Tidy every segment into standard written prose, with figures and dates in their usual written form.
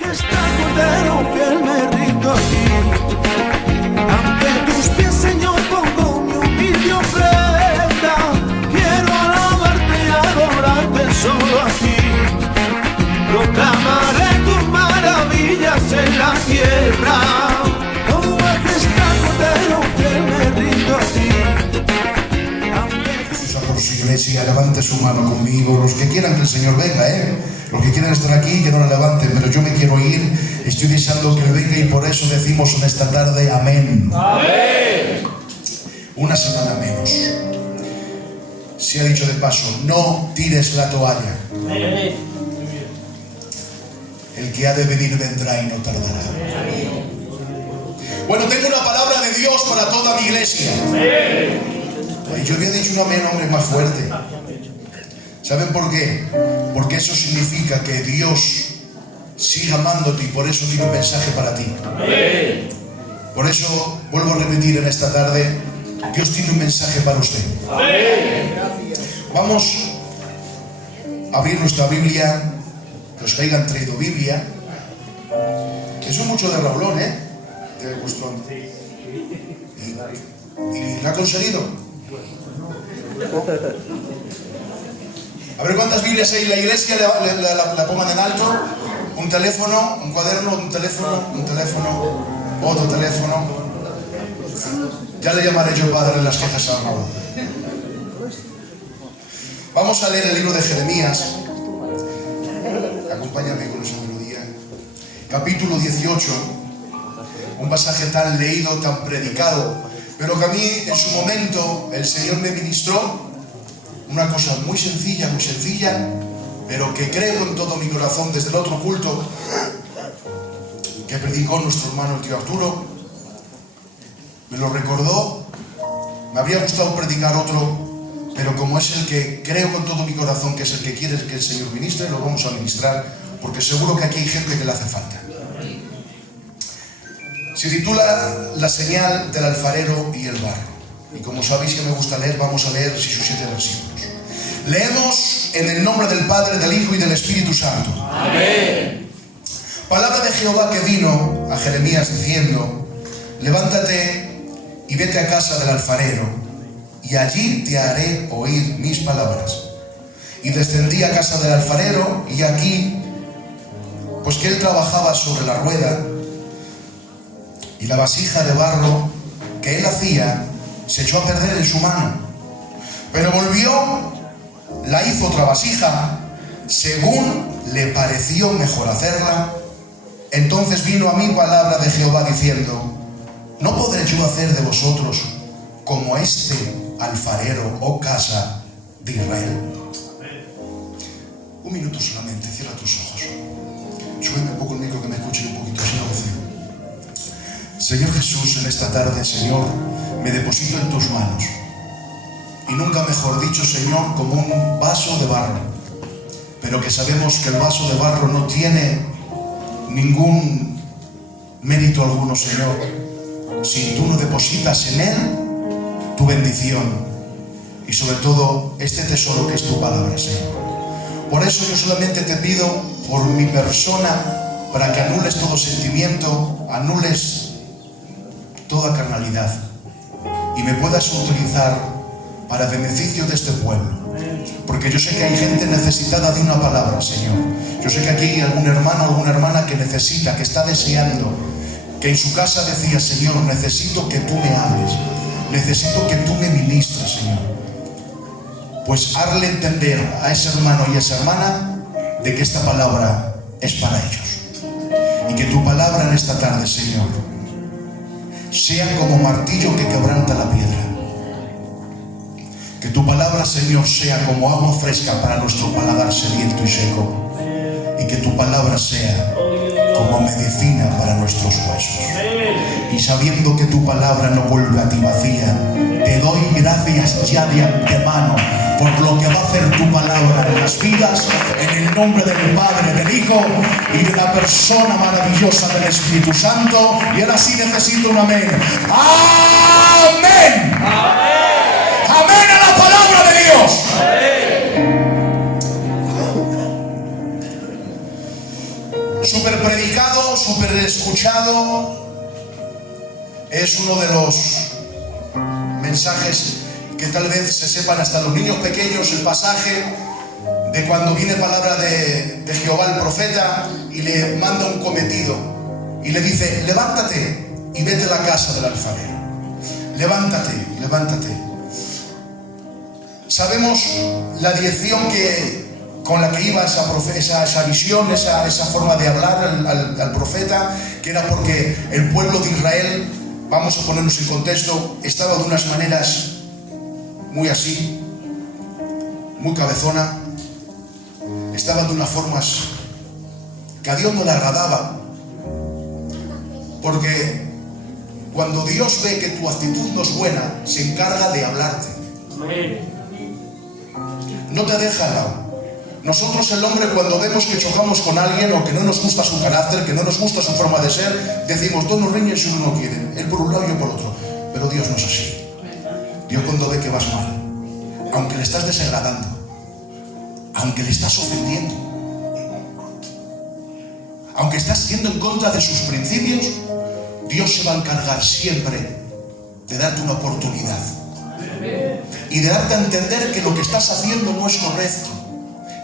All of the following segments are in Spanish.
majestad, Cordero fiel, me rindo a ti. Ante tus pies, Señor, pongo mi humilde ofrenda. Quiero alabarte y adorarte solo a ti. Proclamaré tus maravillas en la tierra. Oh, majestad, Cordero fiel, me rindo a ti. Jesús a por su iglesia, levante su mano conmigo. Los que quieran que el Señor venga, los que quieran estar aquí, que no la levanten, pero yo me quiero ir. Estoy deseando que Él venga y por eso decimos en esta tarde amén. Amén. Una semana menos. Se ha dicho de paso, no tires la toalla. Amén. El que ha de venir vendrá y no tardará. Bueno, tengo una palabra de Dios para toda mi iglesia. Y yo había dicho un amén, hombre, más fuerte. ¿Saben por qué? Porque eso significa que Dios sigue amándote y por eso tiene un mensaje para ti. Por eso vuelvo a repetir en esta tarde, Dios tiene un mensaje para usted. Vamos a abrir nuestra Biblia. Los que hayan traído Biblia. Eso es mucho de Raulón, de vuestro. ¿Y la ha conseguido? A ver cuántas Biblias hay en la iglesia, la pongan en alto. Un teléfono, un cuaderno, un teléfono, otro teléfono. Ya le llamaré yo padre en las quejas a Raúl. Vamos a leer el libro de Jeremías. Acompáñame con esa melodía. Capítulo 18. Un pasaje tan leído, tan predicado, pero que a mí en su momento el Señor me ministró una cosa muy sencilla, pero que creo con todo mi corazón desde el otro culto que predicó nuestro hermano el tío Arturo. Me lo recordó. Me habría gustado predicar otro, pero como es el que creo con todo mi corazón que es el que quiere que el Señor ministre, lo vamos a ministrar, porque seguro que aquí hay gente que le hace falta. Se titula La señal del alfarero y el barro. Y como sabéis que me gusta leer, vamos a leer 6 o 7 versículos. Leemos en el nombre del Padre, del Hijo y del Espíritu Santo. Amén. Palabra de Jehová que vino a Jeremías diciendo: levántate y vete a casa del alfarero, y allí te haré oír mis palabras. Y descendí a casa del alfarero, y aquí, pues que él trabajaba sobre la rueda, y la vasija de barro que él hacía se echó a perder en su mano. Pero volvió, la hizo otra vasija, según le pareció mejor hacerla. Entonces vino a mí palabra de Jehová diciendo: ¿no podré yo hacer de vosotros como este alfarero, oh casa de Israel? Un minuto solamente, cierra tus ojos. Súbeme un poco el micro que me escuchen un poquito, si no lo sé. Señor Jesús, en esta tarde, Señor, me deposito en tus manos. Y nunca mejor dicho, Señor, como un vaso de barro. Pero que sabemos que el vaso de barro no tiene ningún mérito alguno, Señor, si tú no depositas en él tu bendición y sobre todo este tesoro que es tu palabra, Señor. Por eso yo solamente te pido por mi persona, para que anules todo sentimiento, anules toda carnalidad y me puedas utilizar para beneficio de este pueblo, porque yo sé que hay gente necesitada de una palabra, Señor. Yo sé que aquí hay algún hermano, alguna hermana que necesita, que está deseando, que en su casa decía: Señor, necesito que tú me hables, necesito que tú me ministres, Señor. Pues hazle entender a ese hermano y a esa hermana de que esta palabra es para ellos, y que tu palabra en esta tarde, Señor, sea como martillo que quebranta la piedra. Que tu palabra, Señor, sea como agua fresca para nuestro paladar sediento y seco. Y que tu palabra sea como medicina para nuestros huesos. Y sabiendo que tu palabra no vuelve a ti vacía, te doy gracias ya de antemano por lo que va a hacer tu palabra en las vidas, en el nombre del Padre, del Hijo y de la persona maravillosa del Espíritu Santo. Y ahora sí necesito un amén. ¡Amén! ¡Amén a la palabra de Dios! súper predicado, súper escuchado. Es uno de los mensajes que tal vez se sepan hasta los niños pequeños, el pasaje de cuando viene palabra de Jehová el profeta y le manda un cometido y le dice: levántate y vete a la casa del alfarero. Levántate, levántate. Sabemos la dirección con la que iba esa visión, esa forma de hablar al profeta, que era porque el pueblo de Israel, vamos a ponernos en contexto, estaba de unas maneras muy así, muy cabezona, estaban de unas formas que a Dios no le agradaba, porque cuando Dios ve que tu actitud no es buena, se encarga de hablarte. No te deja al lado. Nosotros, el hombre, cuando vemos que chocamos con alguien o que no nos gusta su carácter, que no nos gusta su forma de ser, decimos: dos nos riñen si uno no quiere, él por un lado y yo por otro. Pero Dios no es así. Dios, cuando ve que vas mal, aunque le estás desagradando, aunque le estás ofendiendo, aunque estás yendo en contra de sus principios, Dios se va a encargar siempre de darte una oportunidad y de darte a entender que lo que estás haciendo no es correcto,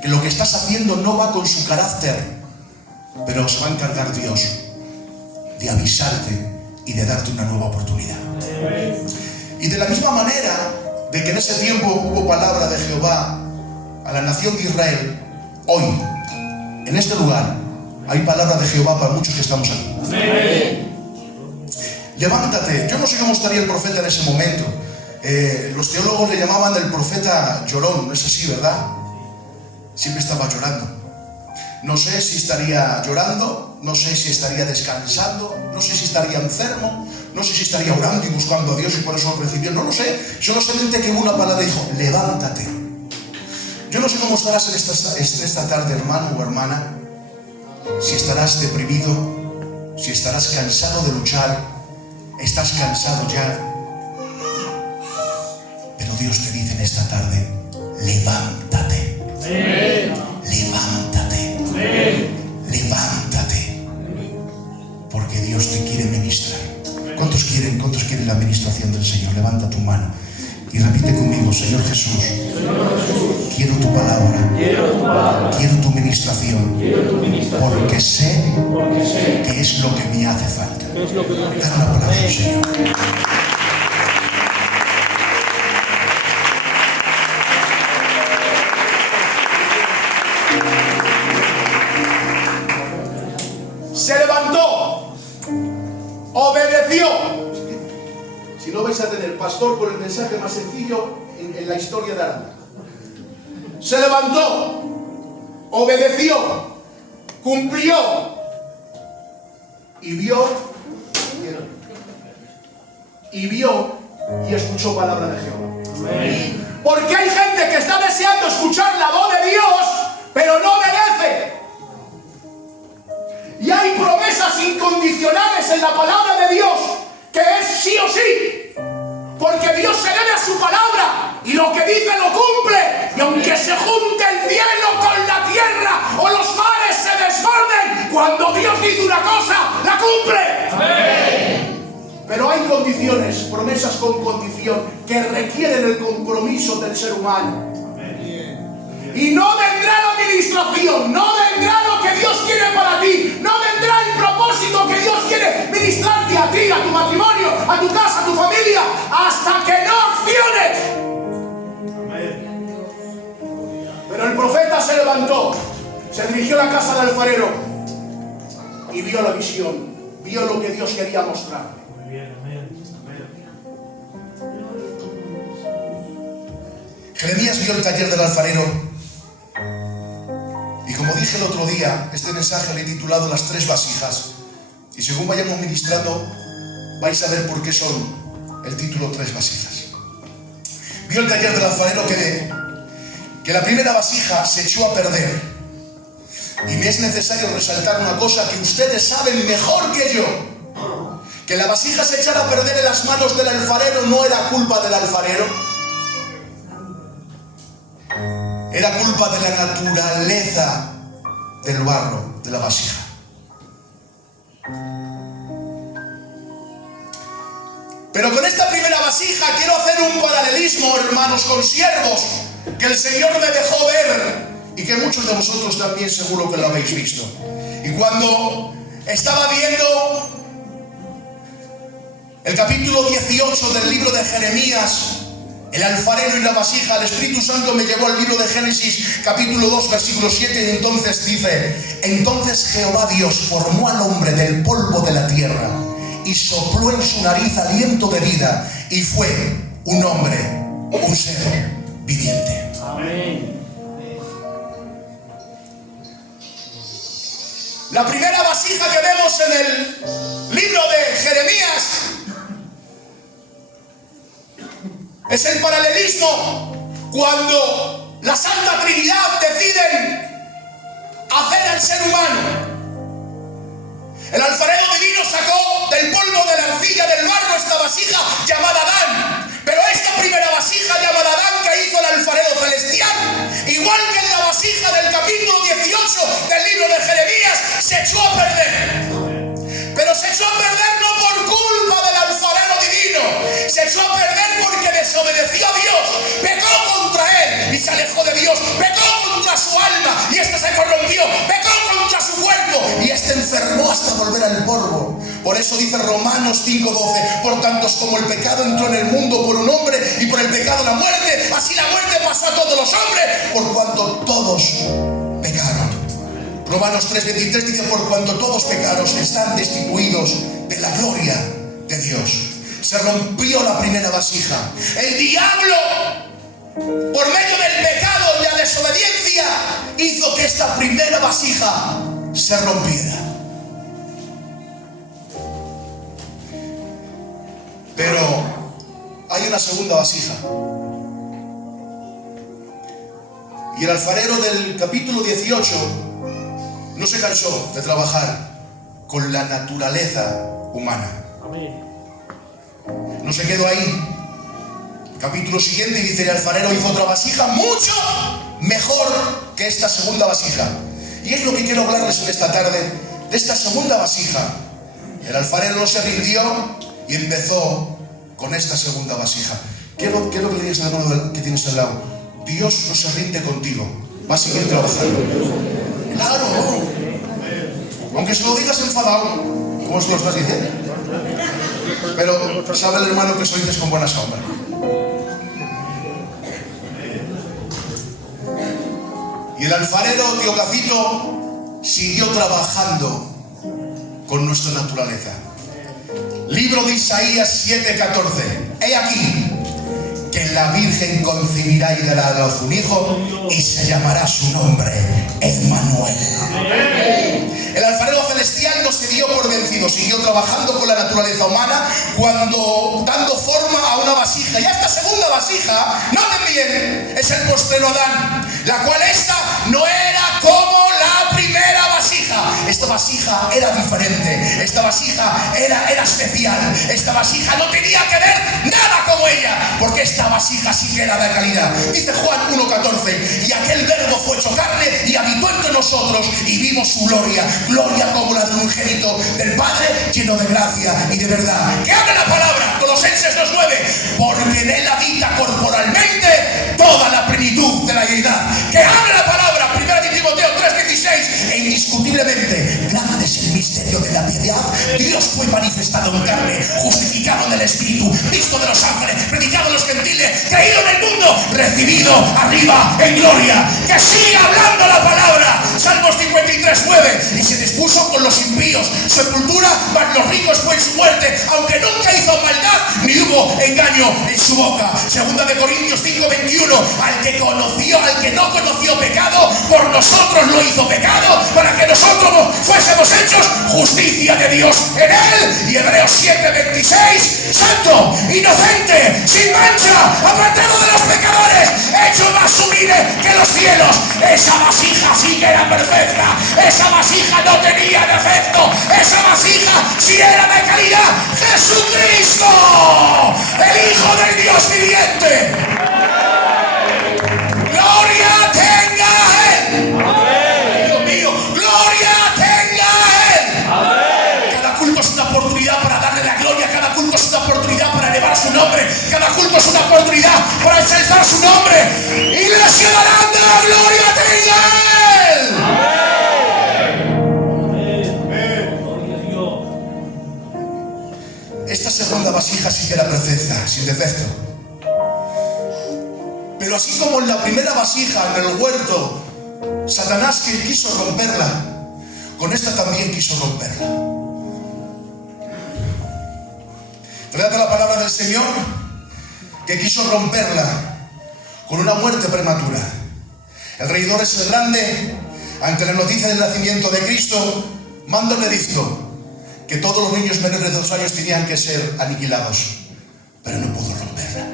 que lo que estás haciendo no va con su carácter, pero se va a encargar Dios de avisarte y de darte una nueva oportunidad. Y de la misma manera de que en ese tiempo hubo palabra de Jehová a la nación de Israel, hoy, en este lugar, hay palabra de Jehová para muchos que estamos aquí. Levántate. Yo no sé cómo estaría el profeta en ese momento. Los teólogos le llamaban el profeta llorón, no es así, ¿verdad? Siempre estaba llorando. No sé si estaría llorando, no sé si estaría descansando, no sé si estaría enfermo, no sé si estaría orando y buscando a Dios y por eso lo recibió, no lo sé. Solamente que hubo una palabra y dijo: levántate. Yo no sé cómo estarás en esta tarde, hermano o hermana, si estarás deprimido, si estarás cansado de luchar, estás cansado ya. Pero Dios te dice en esta tarde: levántate. Levántate. Levántate. Porque Dios te quiere ministrar. ¿Cuántos quieren la ministración del Señor? Levanta tu mano y repite conmigo: Señor Jesús, quiero tu palabra, quiero tu ministración, porque sé que es lo que me hace falta. Dale un aplauso, Señor. Se levantó, obedeció. Si no vais a tener pastor con el mensaje más sencillo en la historia de Aranda. Se levantó, obedeció, cumplió y vio y escuchó palabra de Jehová. Porque hay gente que está deseando escuchar la voz de Dios, pero no obedece. Y hay promesas incondicionales en la palabra de Dios, que es sí o sí, porque Dios se debe a su palabra y lo que dice lo cumple. Y aunque se junte el cielo con la tierra o los mares se desborden, cuando Dios dice una cosa, la cumple. Amén. Pero hay condiciones, promesas con condición, que requieren el compromiso del ser humano. Y no vendrá la administración, no vendrá lo que Dios quiere para ti, no vendrá el propósito que Dios quiere ministrarte a ti, a tu matrimonio, a tu casa, a tu familia, hasta que no acciones. Pero el profeta se levantó, se dirigió a la casa del alfarero y vio la visión, vio lo que Dios quería mostrar. Jeremías vio el taller del alfarero. Y como dije el otro día, este mensaje le he titulado Las tres vasijas. Y según vayamos ministrando, vais a ver por qué son el título Tres vasijas. Vio el taller del alfarero que la primera vasija se echó a perder. Y me es necesario resaltar una cosa que ustedes saben mejor que yo. Que la vasija se echara a perder en las manos del alfarero no era culpa del alfarero. Era culpa de la naturaleza del barro, de la vasija. Pero con esta primera vasija quiero hacer un paralelismo, hermanos, con siervos que el Señor me dejó ver y que muchos de vosotros también seguro que lo habéis visto. Y cuando estaba viendo el capítulo 18 del libro de Jeremías, el alfarero y la vasija, el Espíritu Santo me llevó al libro de Génesis, capítulo 2, versículo 7, y entonces dice: entonces Jehová Dios formó al hombre del polvo de la tierra y sopló en su nariz aliento de vida, y fue un hombre, un ser viviente. Amén. La primera vasija que vemos en el libro de Jeremías es el paralelismo cuando la Santa Trinidad deciden hacer al ser humano. El alfarero divino sacó del polvo de la arcilla del barro esta vasija llamada Adán. Pero esta primera vasija llamada Adán que hizo el alfarero celestial, igual que en la vasija del capítulo 18 del libro de Jeremías, se echó a perder. Pero se echó a perder no por culpa del alfarero divino, se echó a perder porque desobedeció a Dios, pecó contra él y se alejó de Dios, pecó contra su alma y ésta se corrompió, pecó contra su cuerpo y éste enfermó hasta volver al polvo. Por eso dice Romanos 5:12: por tanto como el pecado entró en el mundo por un hombre y por el pecado la muerte, así la muerte pasó a todos los hombres, por cuanto todos pecaron. Romanos 3:23 dice: por cuanto todos pecaron, están destituidos de la gloria de Dios. Se rompió la primera vasija. El diablo, por medio del pecado y la desobediencia, hizo que esta primera vasija se rompiera. Pero hay una segunda vasija. Y el alfarero del capítulo 18 no se cansó de trabajar con la naturaleza humana. Amén. No se quedó ahí. El capítulo siguiente dice: el alfarero hizo otra vasija mucho mejor que esta segunda vasija. Y es lo que quiero hablarles en esta tarde, de esta segunda vasija. El alfarero no se rindió y empezó con esta segunda vasija. Quiero que le digas al hermano que tienes al lado: Dios no se rinde contigo, va a seguir trabajando. Claro, aunque se lo digas enfadado, como se lo estás diciendo. Pero sabe el hermano que eso dices con buena sombra. Y el alfarero Teocacito siguió trabajando con nuestra naturaleza. Libro de Isaías 7:14. He aquí que la Virgen concebirá y dará a luz un hijo, y se llamará su nombre Emmanuel. El alfarero celestial no se dio por vencido, siguió trabajando con la naturaleza humana, cuando dando forma a una vasija. Y esta segunda vasija, noten bien, es el postrero Adán, la cual esta no era como la primera vasija. Esta vasija era diferente, esta vasija era especial, esta vasija no tenía que ver nada como ella, porque esta vasija sí que era de calidad. Dice Juan 1:14: y aquel verbo fue hecho carne y habitó entre nosotros, y vimos su gloria, gloria como la del unigénito del Padre, lleno de gracia y de verdad. Que hable la palabra, Colosenses 2:9: porque en él habita corporalmente toda la plenitud de la deidad. Que hable la palabra, 1 Timoteo 3:16: e indiscutiblemente grande es el misterio de la piedad. Dios fue manifestado en carne, justificado en el Espíritu, visto de los ángeles, predicado a los gentiles, creído en el mundo, recibido arriba en gloria. Que siga hablando la palabra. Salmos 53:9: y se dispuso con los impíos sepultura, mas los ricos fue en su muerte, aunque nunca hizo maldad ni hubo engaño en su boca. Segunda de Corintios 5:21: al que no conoció pecado, por nosotros lo hizo pecado, para que nosotros fuésemos hechos justicia de Dios en él. Y Hebreos 7:26: santo, inocente, sin mancha, apartado de los pecadores, hecho más sublime que los cielos. Esa vasija sí que era perfecta, esa vasija no tenía defecto, esa vasija sí era de calidad. Jesucristo, el Hijo del Dios viviente. Gloria tenga a él. Dios mío, gloria tenga a él. oportunidad para exaltar su nombre. Iglesia grande, la gloria tenga Él. Esta segunda vasija sí que era perfecta, sin defecto. Pero así como en la primera vasija, en el huerto, Satanás que quiso romperla, con esta también quiso romperla. Relata la palabra del Señor que quiso romperla con una muerte prematura. El rey Herodes el Grande, ante la noticia del nacimiento de Cristo, manda un edicto que todos los niños menores de 2 años tenían que ser aniquilados, pero no pudo romperla.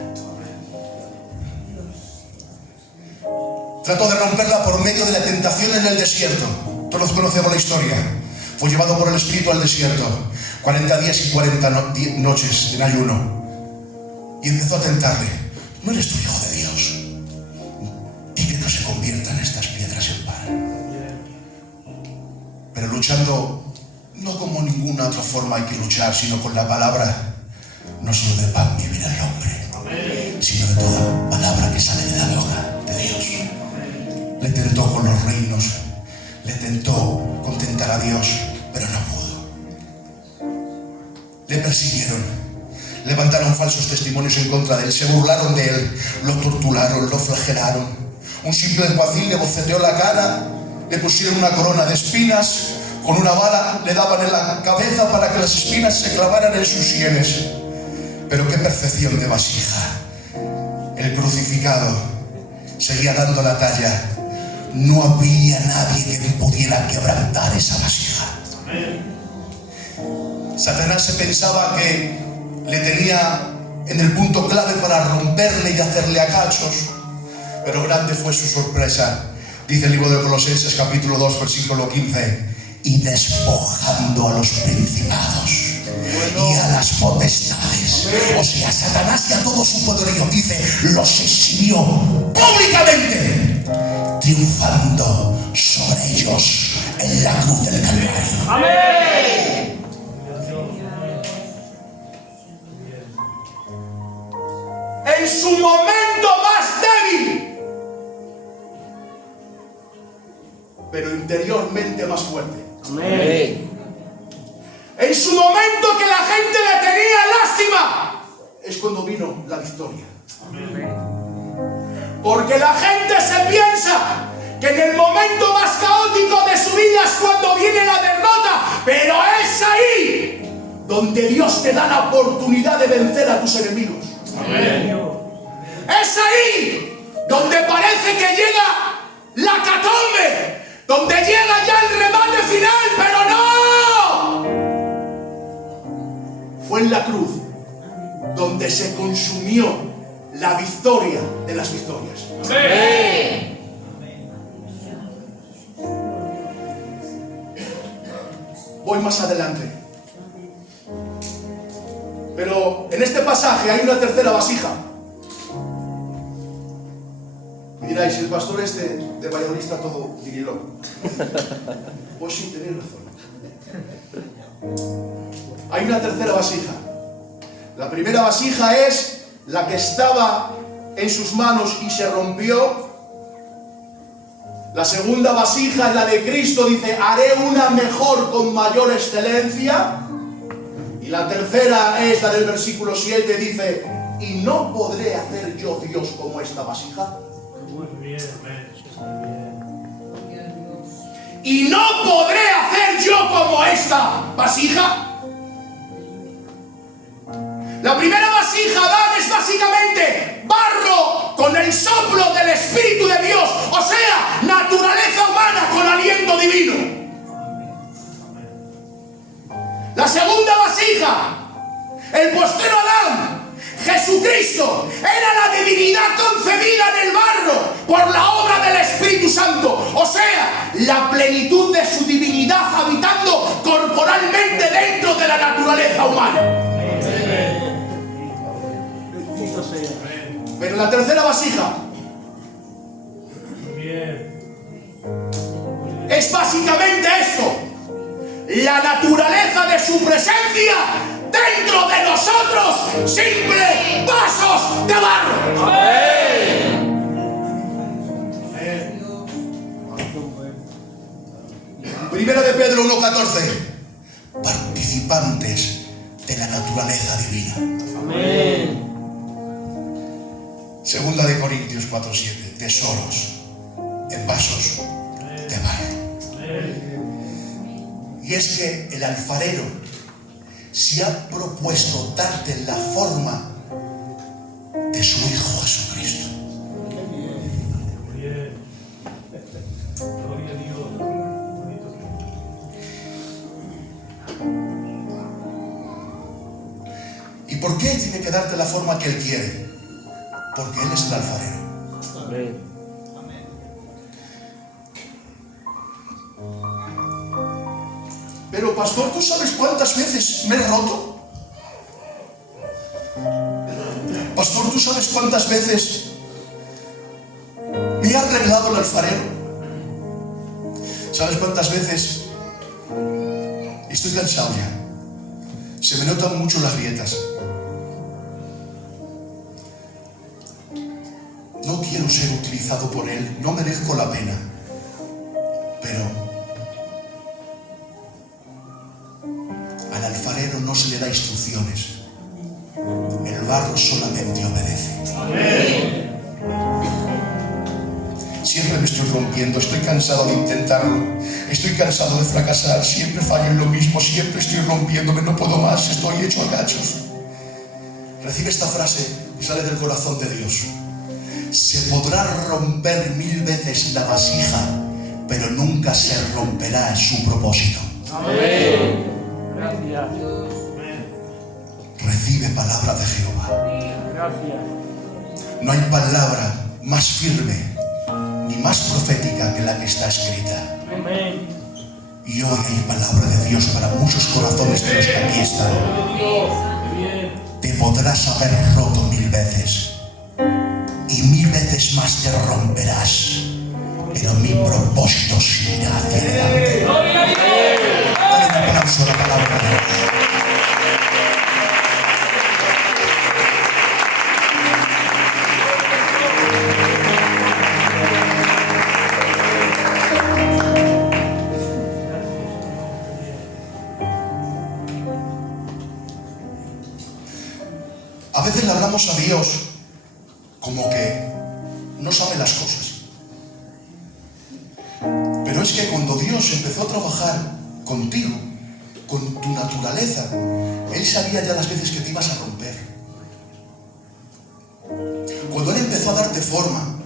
Trató de romperla por medio de la tentación en el desierto. Todos conocemos la historia. Fue llevado por el Espíritu al desierto, 40 días y 40 noches en ayuno, y empezó a tentarle: ¿no eres tú hijo de Dios? Di que no se conviertan estas piedras en pan. Pero luchando, no como ninguna otra forma hay que luchar, sino con la palabra. No solo de pan vivirá el hombre, sino de toda palabra que sale de la boca de Dios. Le tentó con los reinos, le tentó con tentar a Dios, pero no pudo. Le persiguieron, levantaron falsos testimonios en contra de él, se burlaron de él, lo torturaron, lo flagelaron. Un simple alguacil le boceteó la cara, le pusieron una corona de espinas, con una bala le daban en la cabeza para que las espinas se clavaran en sus sienes. Pero qué perfección de vasija. El crucificado seguía dando la talla. No había nadie que pudiera quebrantar esa vasija. Satanás se pensaba que le tenía en el punto clave para romperle y hacerle a cachos, pero grande fue su sorpresa. Dice el libro de Colosenses capítulo 2 versículo 15: y despojando a los principados y a las potestades, o sea, Satanás y a todo su poderío, dice, los exhibió públicamente, triunfando sobre ellos en la cruz del Calvario. Amén. En su momento más débil, pero interiormente más fuerte. Amén. En su momento que la gente le tenía lástima, es cuando vino la victoria. Porque la gente se piensa que en el momento más caótico de su vida es cuando viene la derrota, pero es ahí donde Dios te da la oportunidad de vencer a tus enemigos. Amén. Es ahí donde parece que llega la catombe, donde llega ya el remate final, pero no. Fue en la cruz donde se consumió la victoria de las victorias. Amén. Voy más adelante. Pero en este pasaje hay una tercera vasija. Y diráis, el pastor este de Valladolid está todo dirilón. Pues sí, tenéis razón. Hay una tercera vasija. La primera vasija es la que estaba en sus manos y se rompió. La segunda vasija es la de Cristo, dice, haré una mejor con mayor excelencia. Y la tercera es la del versículo 7, dice, y no podré hacer yo Dios como esta vasija. Muy bien, Y no podré hacer yo como esta vasija. La primera vasija, Adán, es básicamente barro con el soplo del Espíritu de Dios, o sea, naturaleza humana con aliento divino. La segunda vasija, el postrero Adán, Jesucristo, era la divinidad concebida en el barro por la obra del Espíritu Santo, o sea, la plenitud de su divinidad habitando corporalmente dentro de la naturaleza humana. Pero la tercera vasija es básicamente esto: la naturaleza de su presencia dentro de nosotros simples vasos de barro. Primera de Pedro 1:14. Participantes de la naturaleza divina. Amén. Segunda de Corintios 4:7. Tesoros en vasos de barro. Y es que el alfarero se ha propuesto darte la forma de su Hijo Jesucristo. Bien. Gloria a Dios. Bonito. ¿Y por qué tiene que darte la forma que Él quiere? Porque Él es el alfarero. Amén. Pero pastor, ¿tú sabes cuántas veces me he roto? Pastor, ¿tú sabes cuántas veces me ha arreglado el alfarero? ¿Sabes cuántas veces estoy cansado ya? Se me notan mucho las grietas. No quiero ser utilizado por Él, no merezco la pena. Pero al alfarero no se le da instrucciones. El barro solamente obedece. Siempre me estoy rompiendo, estoy cansado de intentarlo, estoy cansado de fracasar, siempre fallo en lo mismo, siempre estoy rompiéndome, no puedo más, estoy hecho a cachos. Recibe esta frase que sale del corazón de Dios. Se podrá romper 1000 veces la vasija, pero nunca se romperá su propósito. Amén. Gracias. Recibe palabra de Jehová. Gracias. No hay palabra más firme ni más profética que la que está escrita. Amén. Y hoy hay palabra de Dios para muchos corazones de los que aquí están. Bien. Te podrás haber roto 1000 veces y 1000 veces más te romperás, pero mi propósito seguirá hacia adelante. Dale un aplauso a la palabra de Dios. A veces le hablamos a Dios como que no sabe las cosas. Pero es que cuando Dios empezó a trabajar contigo, con tu naturaleza, Él sabía ya las veces que te ibas a romper. Cuando Él empezó a darte forma,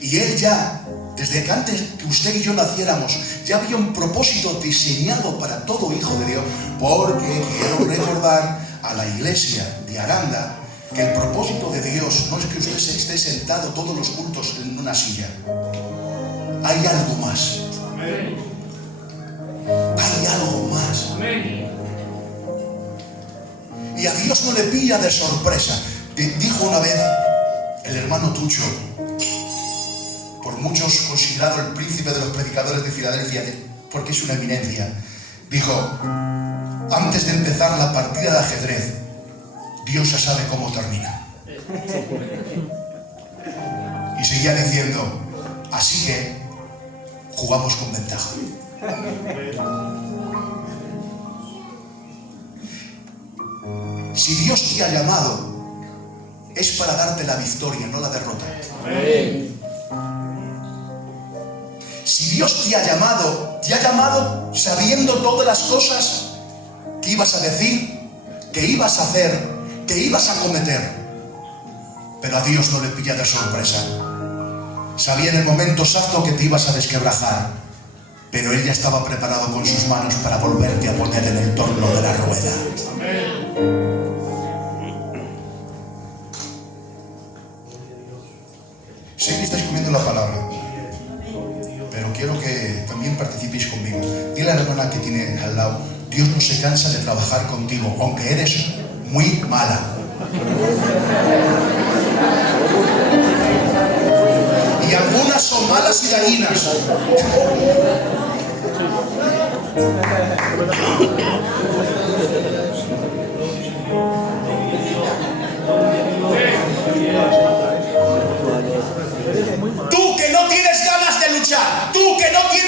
y Él ya, desde que antes que usted y yo naciéramos, ya había un propósito diseñado para todo hijo de Dios, porque quiero recordar a la iglesia de Aranda que el propósito de Dios no es que usted se esté sentado todos los cultos en una silla. Hay algo más. Hay algo más. Y a Dios no le pilla de sorpresa. Dijo una vez el hermano Tucho, por muchos considerado el príncipe de los predicadores de Filadelfia, porque es una eminencia, dijo: antes de empezar la partida de ajedrez, Dios ya sabe cómo termina. Y seguía diciendo: así que jugamos con ventaja. Si Dios te ha llamado, es para darte la victoria, no la derrota. Si Dios te ha llamado sabiendo todas las cosas que ibas a decir, que ibas a hacer, que ibas a cometer. Pero a Dios no le pilla de sorpresa. Sabía en el momento exacto que te ibas a desquebrajar, pero Él ya estaba preparado con sus manos para volverte a poner en el torno de la rueda. Sé que estáis comiendo la palabra, pero quiero que también participéis conmigo. Dile a la hermana que tiene al lado: Dios no se cansa de trabajar contigo, aunque eres muy mala. Y algunas son malas y dañinas.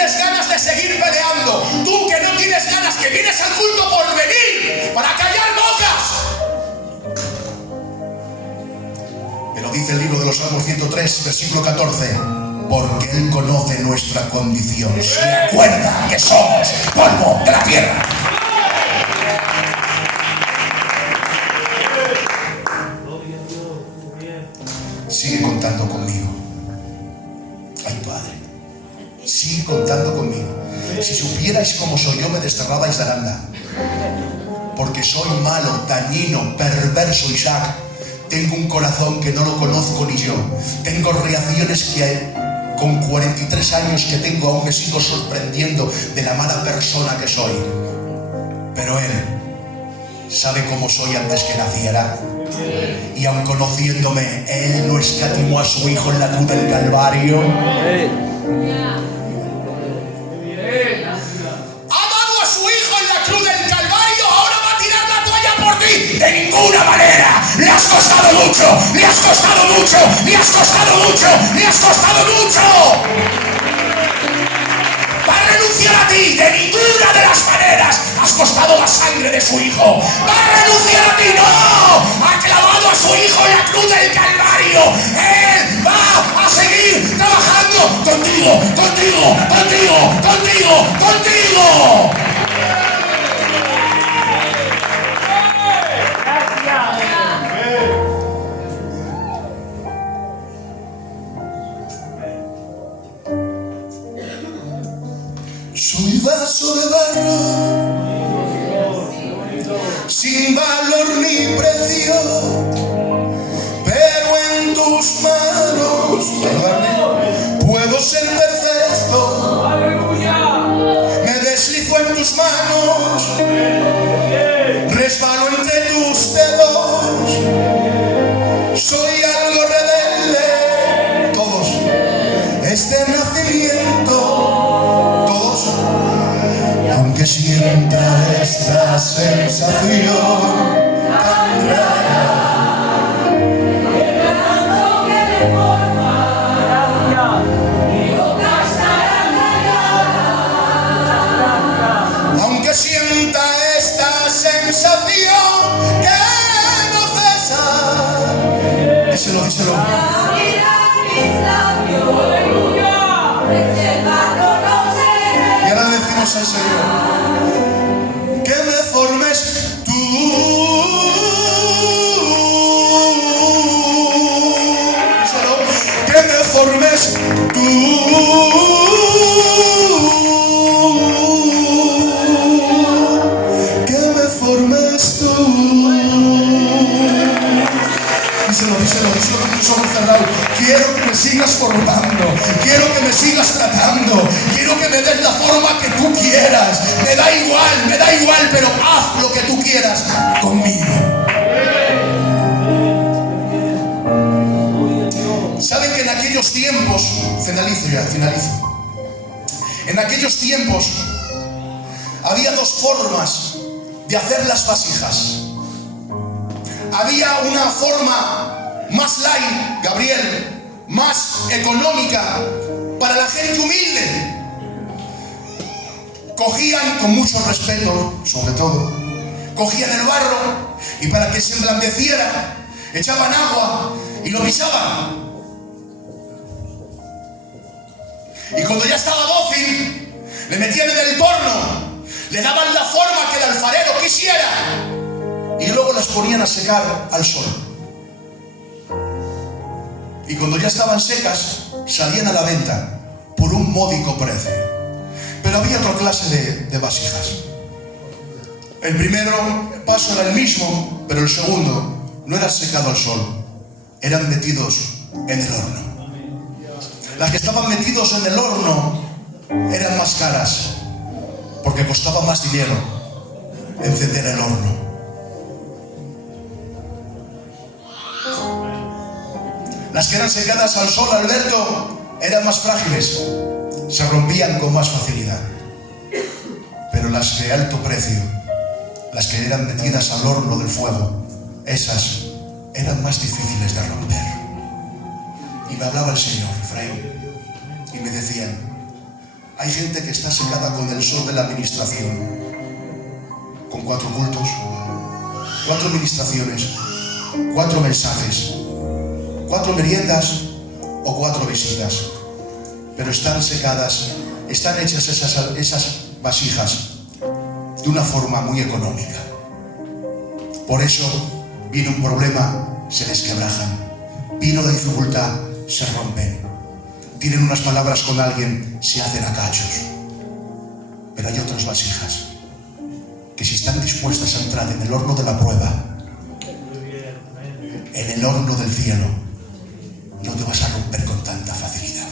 tienes ganas de seguir peleando, tú que no tienes ganas, que vienes al culto por venir, para callar bocas. Pero dice el libro de los Salmos 103, versículo 14, porque Él conoce nuestra condición, se acuerda que somos polvo de la tierra. Sigue contando conmigo. Ay, Padre, sigue contando conmigo. Si supierais cómo soy yo, me desterrabais de Aranda. Porque soy malo, dañino, perverso, Isaac. Tengo un corazón que no lo conozco ni yo. Tengo reacciones que con 43 años que tengo aún me sigo sorprendiendo de la mala persona que soy. Pero Él sabe cómo soy antes que naciera. Y aun conociéndome, Él no escatimó a su Hijo en la cruz del Calvario. Ha dado a su Hijo en la cruz del Calvario, ahora va a tirar la toalla por ti. De ninguna manera. Le has costado mucho, le has costado mucho, le has costado mucho, le has costado mucho. Va a renunciar a ti, de ninguna de las maneras. Has costado la sangre de su Hijo. Va a renunciar a ti, no. Ha clavado a su Hijo en la cruz del Calvario. Él va a seguir trabajando contigo, contigo, contigo, contigo, contigo. Soy vaso de barro, sin valor ni precio, pero en tus manos puedo ser perfecto. Me deslizo en tus manos, resbalo entre tus dedos. Soy algo rebelde, todos, este nacimiento. Aunque sienta esta sensación tan rara, aunque sienta esta sensación que no cesa. Díselo, díselo. Y ahora le decimos al Señor que me formes tú. Díselo, que me formes tú. Que me formes tú. Díselo, díselo, díselo con tus ojos cerrados. Quiero que me sigas formando, quiero que me sigas tratando, quiero que me des la forma que tú quieras. Me da igual, pero haz lo que tú quieras conmigo. Saben que en aquellos tiempos, finalizo. En aquellos tiempos había dos formas de hacer las vasijas. Había una forma más light, Gabriel, más económica para la gente humilde. Cogían con mucho respeto, sobre todo, cogían el barro y para que se emblandeciera echaban agua y lo pisaban. Y cuando ya estaba dócil, le metían en el torno, le daban la forma que el alfarero quisiera y luego las ponían a secar al sol. Y cuando ya estaban secas, salían a la venta por un módico precio. Pero había otra clase de vasijas. El primero paso era el mismo, pero el segundo no era secado al sol, eran metidos en el horno. Las que estaban metidos en el horno eran más caras, porque costaba más dinero encender el horno. Las que eran secadas al sol, Alberto, eran más frágiles, se rompían con más facilidad. Pero las de alto precio, las que eran metidas al horno del fuego, esas eran más difíciles de romper. Y me hablaba el Señor, Efraín, y me decían, Hay gente que está secada con el sol de la administración, con 4 cultos, 4 ministraciones, 4 mensajes, 4 meriendas o 4 visitas, pero están secadas, están hechas esas vasijas de una forma muy económica. Por eso viene un problema, se desquebrajan, vino de dificultad, se rompen, tienen unas palabras con alguien, se hacen a cachos. Pero hay otras vasijas que si están dispuestas a entrar en el horno de la prueba, en el horno del cielo, no te vas a romper con tanta facilidad.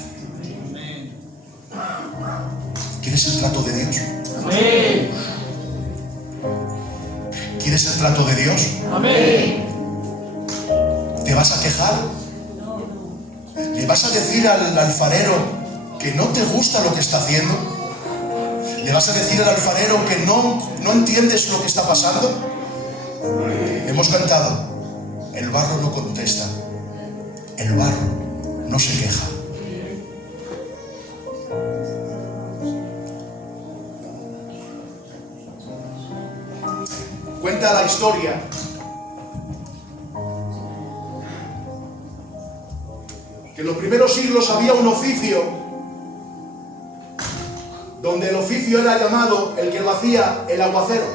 ¿Quieres el trato de Dios? Amén. ¿Quieres el trato de Dios? Amén. ¿Te vas a quejar? ¿Le vas a decir al alfarero que no te gusta lo que está haciendo? ¿Le vas a decir al alfarero que no entiendes lo que está pasando? Hemos cantado, el barro no contesta, el barro no se queja. Cuenta la historia que en los primeros siglos había un oficio donde el oficio era llamado, el que lo hacía, el aguacero.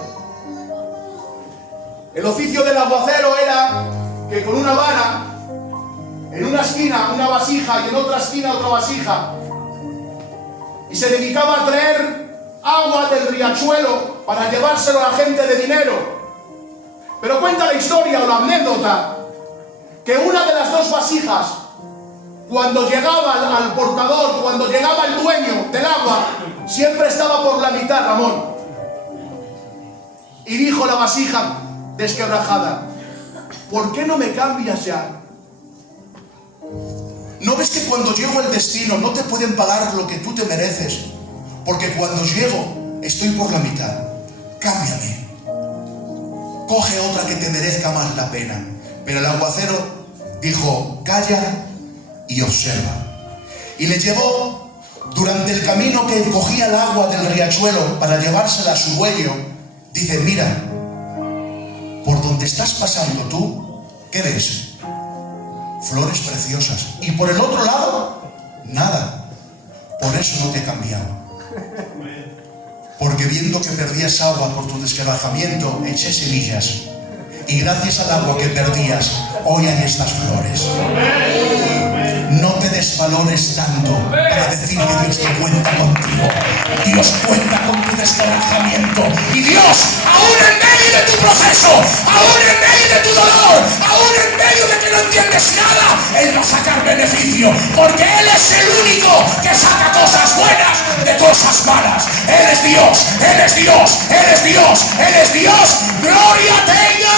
El oficio del aguacero era que con una vara, en una esquina una vasija y en otra esquina otra vasija, y se dedicaba a traer agua del riachuelo para llevárselo a la gente de dinero. Pero cuenta la historia o la anécdota que una de las 2 vasijas, cuando llegaba al portador, cuando llegaba el dueño del agua, siempre estaba por la mitad, Ramón. Y dijo la vasija desquebrajada, ¿por qué no me cambias ya? ¿No ves que cuando llego al destino no te pueden pagar lo que tú te mereces? Porque cuando llego estoy por la mitad. Cámbiame. Coge otra que te merezca más la pena. Pero el aguacero dijo, calla y observa. Y le llevó durante el camino que cogía el agua del riachuelo para llevársela a su dueño. Dice, mira, por donde estás pasando tú, ¿qué ves? Flores preciosas. Y por el otro lado, nada. Por eso no te he cambiado. Porque viendo que perdías agua por tu desquebrajamiento, eché semillas. Y gracias al agua que perdías, hoy hay estas flores. No te desvalores tanto para decir que Dios te cuenta contigo. Dios cuenta con tu desquebrajamiento. Y Dios, aún en medio de tu proceso, aún en medio de tu dolor, aún en medio de que no entiendes nada, Él va a sacar beneficio. Porque Él es el único que saca cosas buenas de cosas malas. Él es Dios, Él es Dios, Él es Dios, Él es Dios. Gloria tenga